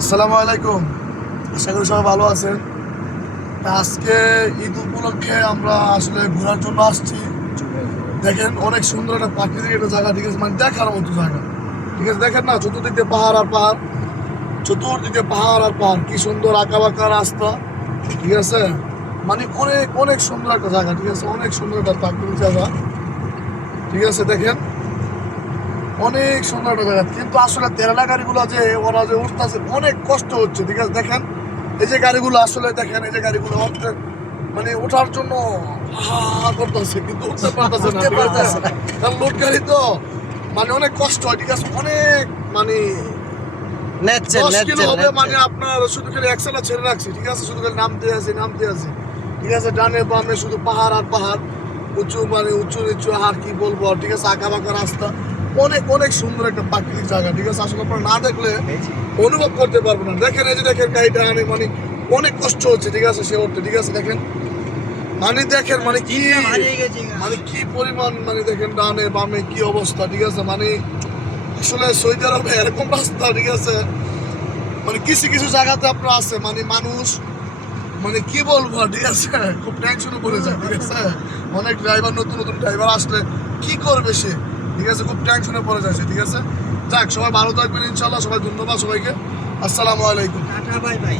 আসসালামু আলাইকুম। আশা করি সবাই ভালো আছেন। আজকে ঈদ উপলক্ষে আমরা আসলে ঘোরার জন্য আসছি। দেখেন অনেক সুন্দর একটা প্রাকৃতিক একটা জায়গা, ঠিক আছে, মানে দেখার মতো জায়গা, ঠিক আছে। দেখেন না, চতুর্দিকে পাহাড় আর পাহাড়, চতুর্দিকে পাহাড় আর পাহাড়, কি সুন্দর আঁকা বাঁকা রাস্তা, ঠিক আছে। মানে অনেক অনেক সুন্দর একটা জায়গা, ঠিক আছে, অনেক সুন্দর একটা প্রাকৃতিক জায়গা, ঠিক আছে। দেখেন অনেক সুন্দর একটা জায়গা, কিন্তু আসলে তেরালা গাড়িগুলো যে ওরা যে উঠতেছে অনেক কষ্ট হচ্ছে, ঠিক আছে। দেখেন এই যে গাড়িগুলো, আসলে দেখেন এই যে গাড়িগুলো মানে ওঠার জন্য করতেছে, কিন্তু উঠতে পারতেছে না, ঠিক আছে। কারণ লোড গাড়ি তো মানে অনেক কষ্ট হয়, ঠিক আছে। অনেক মানে 10 কিলো হবে, মানে আপনার শুধু খালি একসাথে ছেড়ে রাখছি, ঠিক আছে। শুধু খালি নামতে আছে, ঠিক আছে। ডানে বামে শুধু পাহাড় আর পাহাড়, উঁচু মানে উঁচু নিচু, আর কি বলবো, ঠিক আছে। আঁকা বাঁকা রাস্তা, অনেক অনেক সুন্দর একটা প্রাকৃতিক জায়গা, ঠিক আছে। আসলে আপনারা না দেখলে অনুভব করতে পারবো না। দেখেন এই যে দেখেন গাড়িটা মানে অনেক কষ্ট হচ্ছে, ঠিক আছে, সে উঠতে, ঠিক আছে। দেখেন মানে দেখেন মানে কি পরিমাণ, মানে দেখেন ডানে বামে কি অবস্থা, ঠিক আছে। মানে আসলে সৌদি আরবে এরকম রাস্তা, ঠিক আছে, মানে কিছু কিছু জায়গাতে আপনার আছে মানে মানুষ, মানে কি বলবো, ঠিক আছে, খুব টেনশনে পড়ে যায়, ঠিক আছে। অনেক ড্রাইভার, নতুন নতুন ড্রাইভার আসলে কি করবে সে, ঠিক আছে, খুব টেনশনে পড়ে যাচ্ছে, ঠিক আছে। যাক, সবাই ভালো থাকবেন ইনশাল্লাহ। সবাই ধন্যবাদ সবাইকে। আসসালামু আলাইকুম। Tata bye bye.